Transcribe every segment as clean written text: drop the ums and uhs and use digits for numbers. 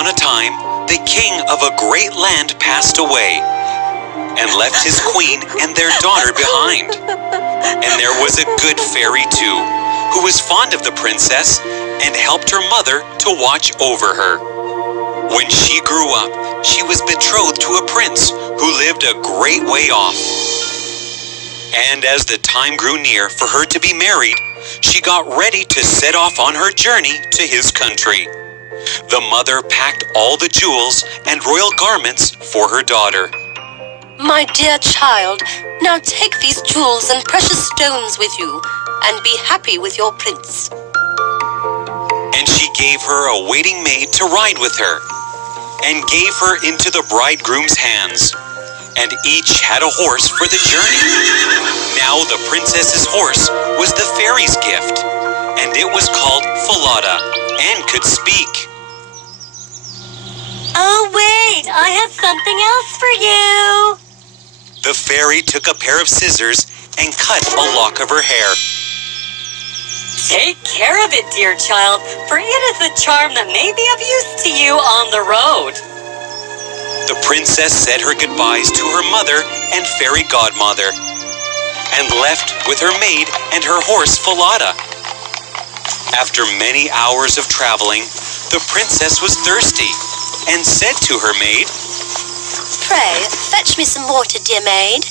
upon a time, the king of a great land passed away and left his queen and their daughter behind. And there was a good fairy too, who was fond of the princess and helped her mother to watch over her. When she grew up, she was betrothed to a prince who lived a great way off. And as the time grew near for her to be married, she got ready to set off on her journey to his country. The mother packed all the jewels and royal garments for her daughter. My dear child, now take these jewels and precious stones with you, and be happy with your prince. And she gave her a waiting maid to ride with her, and gave her into the bridegroom's hands, and each had a horse for the journey. Now the princess's horse was the fairy's gift, and it was called Falada, and could speak. Oh wait, I have something else for you. The fairy took a pair of scissors and cut a lock of her hair. Take care of it, dear child, for it is the charm that may be of use to you on the road. The princess said her goodbyes to her mother and fairy godmother, and left with her maid and her horse Falada. After many hours of traveling, the princess was thirsty, and said to her maid, Pray, fetch me some water, dear maid.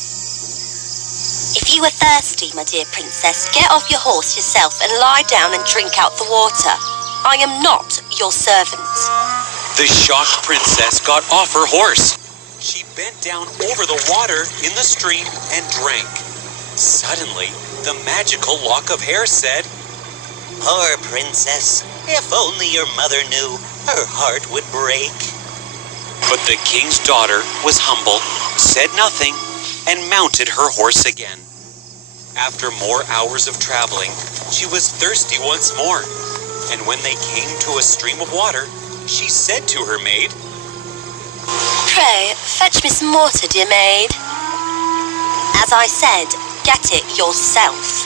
If you are thirsty, my dear princess, get off your horse yourself and lie down and drink out the water. I am not your servant. The shocked princess got off her horse. She bent down over the water in the stream and drank. Suddenly, the magical lock of hair said, Poor princess, if only your mother knew, her heart would break. But the king's daughter was humble, said nothing, and mounted her horse again. After more hours of traveling, she was thirsty once more, and when they came to a stream of water, she said to her maid, Pray, fetch me some water, dear maid. As I said, get it yourself.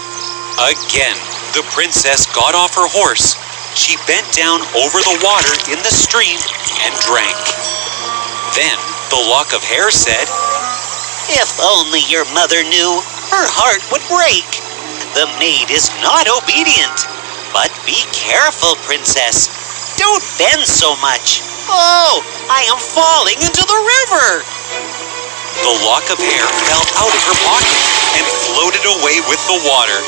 Again, the princess got off her horse. She bent down over the water in the stream and drank. Then the lock of hair said, If only your mother knew, her heart would break. The maid is not obedient. But be careful, princess. Don't bend so much. Oh, I am falling into the river. The lock of hair fell out of her pocket and floated away with the water.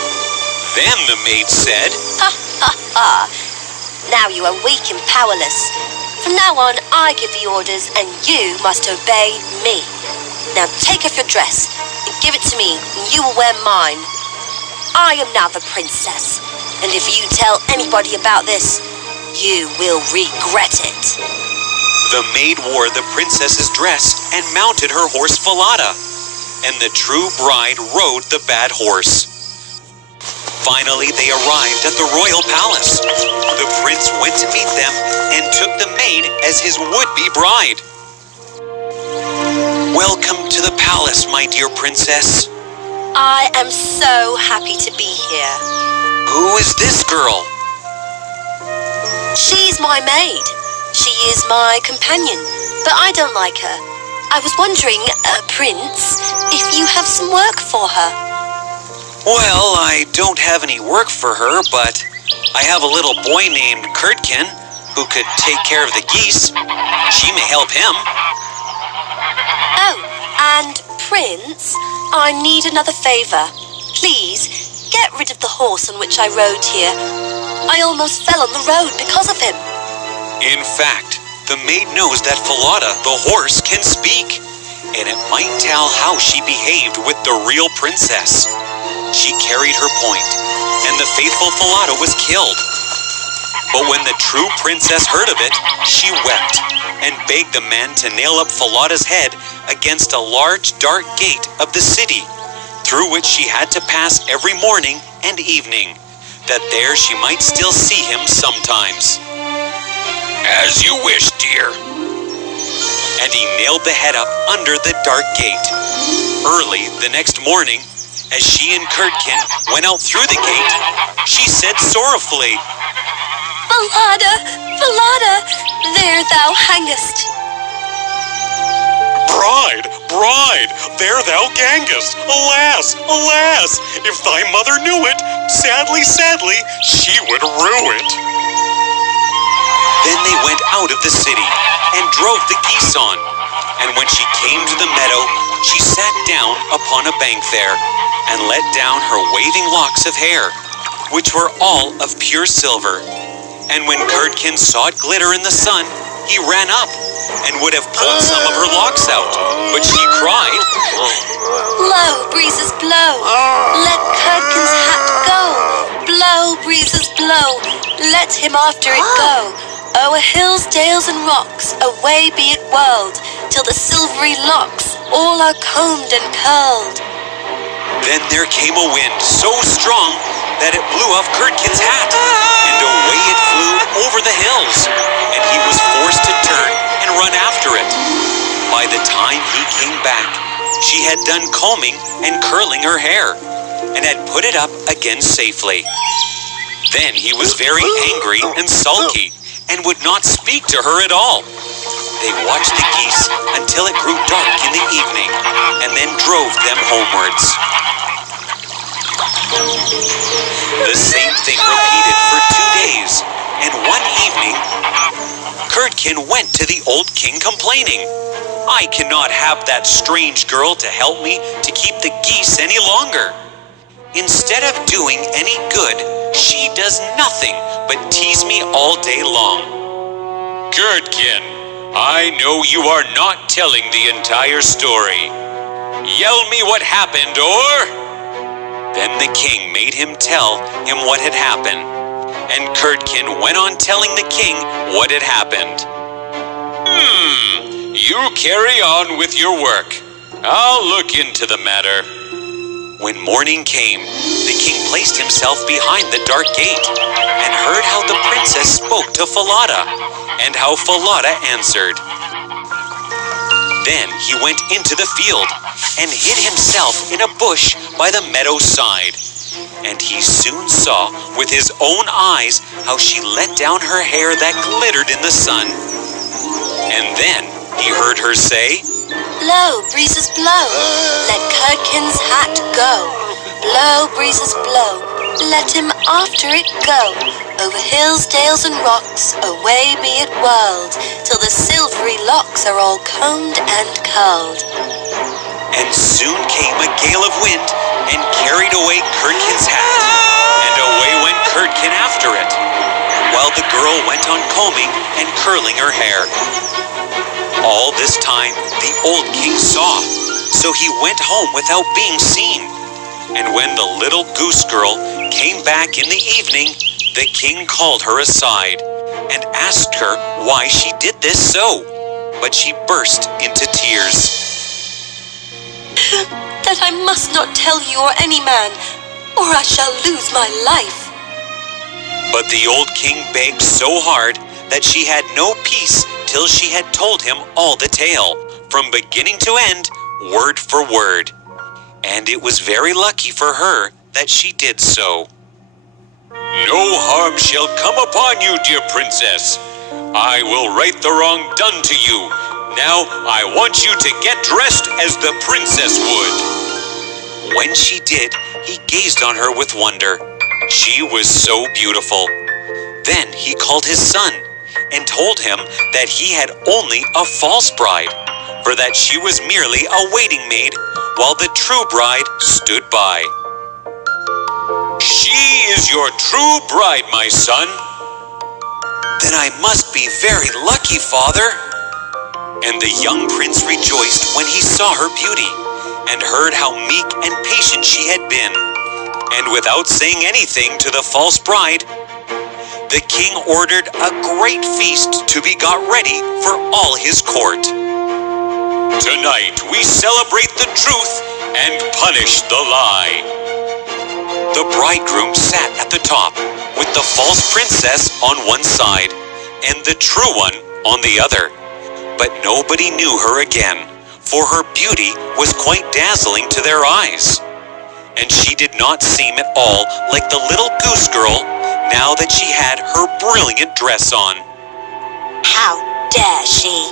Then the maid said, Ha ha ha. Now you are weak and powerless. From now on, I give the orders and you must obey me. Now take off your dress and give it to me and you will wear mine. I am now the princess, and if you tell anybody about this, you will regret it. The maid wore the princess's dress and mounted her horse Falada, and the true bride rode the bad horse. Finally, they arrived at the royal palace. The prince went to meet them and took the maid as his would-be bride. Welcome to the palace, my dear princess. I am so happy to be here. Who is this girl? She's my maid. She is my companion, but I don't like her. I was wondering, Prince, if you have some work for her. Well, I don't have any work for her, but I have a little boy named Kurtkin who could take care of the geese. She may help him. Oh, and Prince, I need another favor. Please, get rid of the horse on which I rode here. I almost fell on the road because of him. In fact, the maid knows that Falada, the horse, can speak, and it might tell how she behaved with the real princess. She carried her point, and the faithful Falada was killed. But when the true princess heard of it, she wept and begged the man to nail up Falada's head against a large dark gate of the city, through which she had to pass every morning and evening, that there she might still see him sometimes. As you wish, dear. And he nailed the head up under the dark gate. Early the next morning, as she and Kurtkin went out through the gate, she said sorrowfully, Falada, Falada, there thou hangest. Bride, bride, there thou gangest. Alas, alas, if thy mother knew it, sadly, sadly, she would rue it. Then they went out of the city and drove the geese on. And when she came to the meadow, she sat down upon a bank there and let down her waving locks of hair, which were all of pure silver. And when Curdken saw it glitter in the sun, he ran up and would have pulled some of her locks out, but she cried, Blow, breezes, blow. Let Curdken's hat go. Blow, breezes, blow. Let him after it go. O'er hills, dales, and rocks, away be it whirled, till the silvery locks all are combed and curled. Then there came a wind so strong that it blew off Curdken's hat, and away it flew over the hills, and he was forced to turn and run after it. By the time he came back, she had done combing and curling her hair, and had put it up again safely. Then he was very angry and sulky, and would not speak to her at all. They watched the geese until it grew dark in the evening, and then drove them homewards. The same thing repeated for 2 days, and one evening, Curdken went to the old king complaining, I cannot have that strange girl to help me to keep the geese any longer. Instead of doing any good, she does nothing but tease me all day long. Curdken, I know you are not telling the entire story. Yell me what happened, or... Then the king made him tell him what had happened, and Curdken went on telling the king what had happened. You carry on with your work. I'll look into the matter. When morning came, the king placed himself behind the dark gate and heard how the princess spoke to Falada and how Falada answered. Then he went into the field and hid himself in a bush by the meadow side. And he soon saw with his own eyes how she let down her hair that glittered in the sun. And then he heard her say, Blow, breezes, blow. Let Curdken's hat go. Blow, breezes, blow. Let him after it go. Over hills, dales, and rocks, away be it whirled, till the silvery locks are all combed and curled. And soon came a gale of wind and carried away Curdken's hat, and away went Curdken after it, while the girl went on combing and curling her hair. All this time the old king saw, so he went home without being seen. And when the little Goose Girl came back in the evening, the king called her aside and asked her why she did this so, but she burst into tears. That I must not tell you or any man, or I shall lose my life. But the old king begged so hard that she had no peace till she had told him all the tale, from beginning to end, word for word. And it was very lucky for her that she did so. No harm shall come upon you, dear princess. I will right the wrong done to you. Now I want you to get dressed as the princess would. When she did, he gazed on her with wonder. She was so beautiful. Then he called his son and told him that he had only a false bride, for that she was merely a waiting maid while the true bride stood by. She is your true bride, my son. Then I must be very lucky, father. And the young prince rejoiced when he saw her beauty and heard how meek and patient she had been. And without saying anything to the false bride, the king ordered a great feast to be got ready for all his court. Tonight we celebrate the truth and punish the lie. The bridegroom sat at the top with the false princess on one side and the true one on the other. But nobody knew her again, for her beauty was quite dazzling to their eyes. And she did not seem at all like the little Goose Girl now that she had her brilliant dress on. How dare she?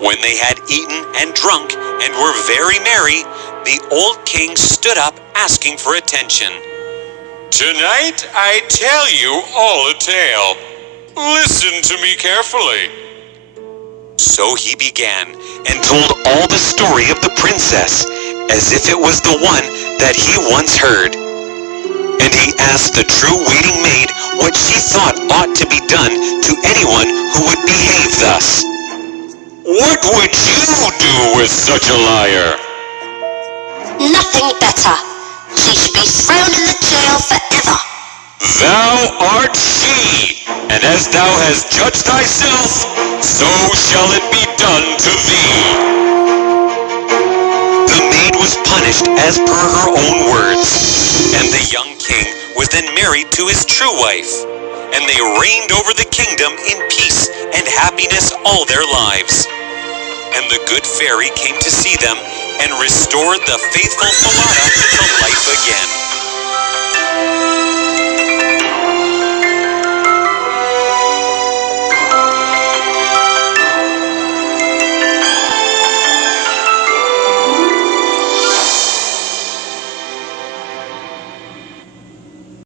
When they had eaten and drunk and were very merry, the old king stood up asking for attention. Tonight I tell you all a tale. Listen to me carefully. So he began and told all the story of the princess as if it was the one that he once heard. And he asked the true waiting maid what she thought ought to be done to anyone who would behave thus. What would you do with such a liar? Nothing better. She should be thrown in the jail forever. Thou art she, and as thou hast judged thyself, so shall it be done to thee. The maid was punished as per her own words, and the young king was then married to his true wife, and they reigned over the kingdom in peace and happiness all their lives. And the good fairy came to see them and restored the faithful Falada to life again.